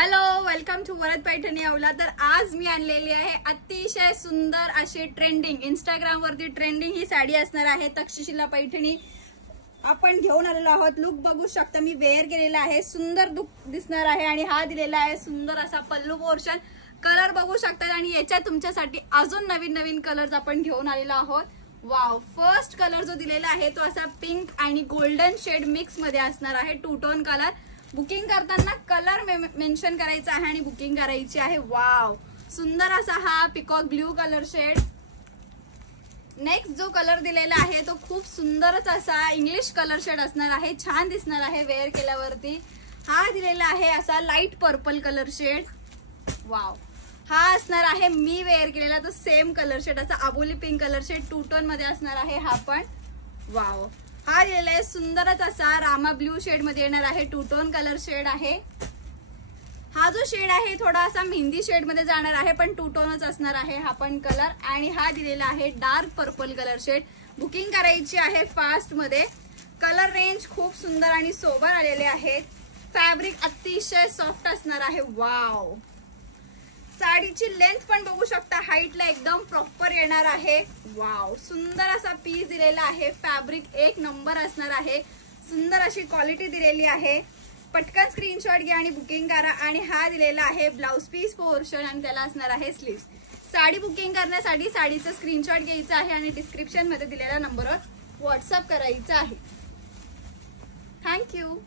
Hello, welcome to Varad Paithani Avala. तर आज मी आणलेली आहे अतिशय सुंदर अशी ट्रेंडिंग, इंस्टाग्राम वरती ट्रेंडिंग ही साडी असणार आहे। तक्षशिला पैठणी आपण घेऊन आलेलो आहोत। लुक बघू शकता, मी वेअर केलेला आहे, सुंदर लुक दिसणार आहे। आणि हा दिलेला आहे सुंदर असा पल्लू पोर्शन, कलर बघू शकता। आणि याच्यात तुमच्यासाठी अजून नवीन नवीन कलर्स आपण घेऊन आलेलो आहोत। वाव, फर्स्ट कलर जो दिलेला आहे तो असा पिंक आणि गोल्डन शेड मिक्स मध्ये असणार आहे, टू टोन कलर। बुकिंग करताना कलर मेन्शन करायचा आहे आणि बुकिंग करायची आहे। वाव, सुंदर असा हा peacock blue colour shade. Next जो कलर दिलेला आहे तो खूप सुंदरच असा इंग्लिश कलर शेड असणार आहे, छान दिसणार आहे वेअर केल्यावरती। हा दिलेला आहे असा light purple colour shade. Wow, हा असणार आहे मी वेअर केलेला तो सेम कलर शेड, असा आबोली pink colour shade, two tone मध्ये असणार आहे हा पण। वाव, हा दिलेला आहे सुंदरच असा रामा ब्ल्यू शेड मध्ये येणार आहे, टू टोन कलर शेड आहे। हा जो शेड आहे थोडा असा मेहंदी शेड मध्ये जाणार आहे, पण टू टोनच असणार आहे हा पण कलर। आणि हा दिलेला आहे dark purple colour shade. Booking करायची आहे फास्ट मध्ये। कलर रेंज खूप सुंदर आणि सोबर आलेले आहेत। फॅब्रिक अतिशय सॉफ्ट असणार आहे। वाव, साडीची लेंथ पण बघू शकता, हाईटला एकदम प्रॉपर येणार आहे। वाव, सुंदर असा पीस दिलेला आहे। फॅब्रिक एक नंबर असणार आहे, सुंदर अशी क्वालिटी दिलेली आहे। पटकन स्क्रीनशॉट घ्या आणि बुकिंग करा। आणि हा दिलेला आहे ब्लाउज पीस पोर्शन आणि त्याला असणार आहे स्लीव्स। साडी बुकिंग करण्यासाठी साडीचा स्क्रीनशॉट घ्यायचा आहे आणि डिस्क्रिप्शन मध्ये दिलेल्या नंबरवर व्हॉट्सअप करायचा आहे। थँक्यू।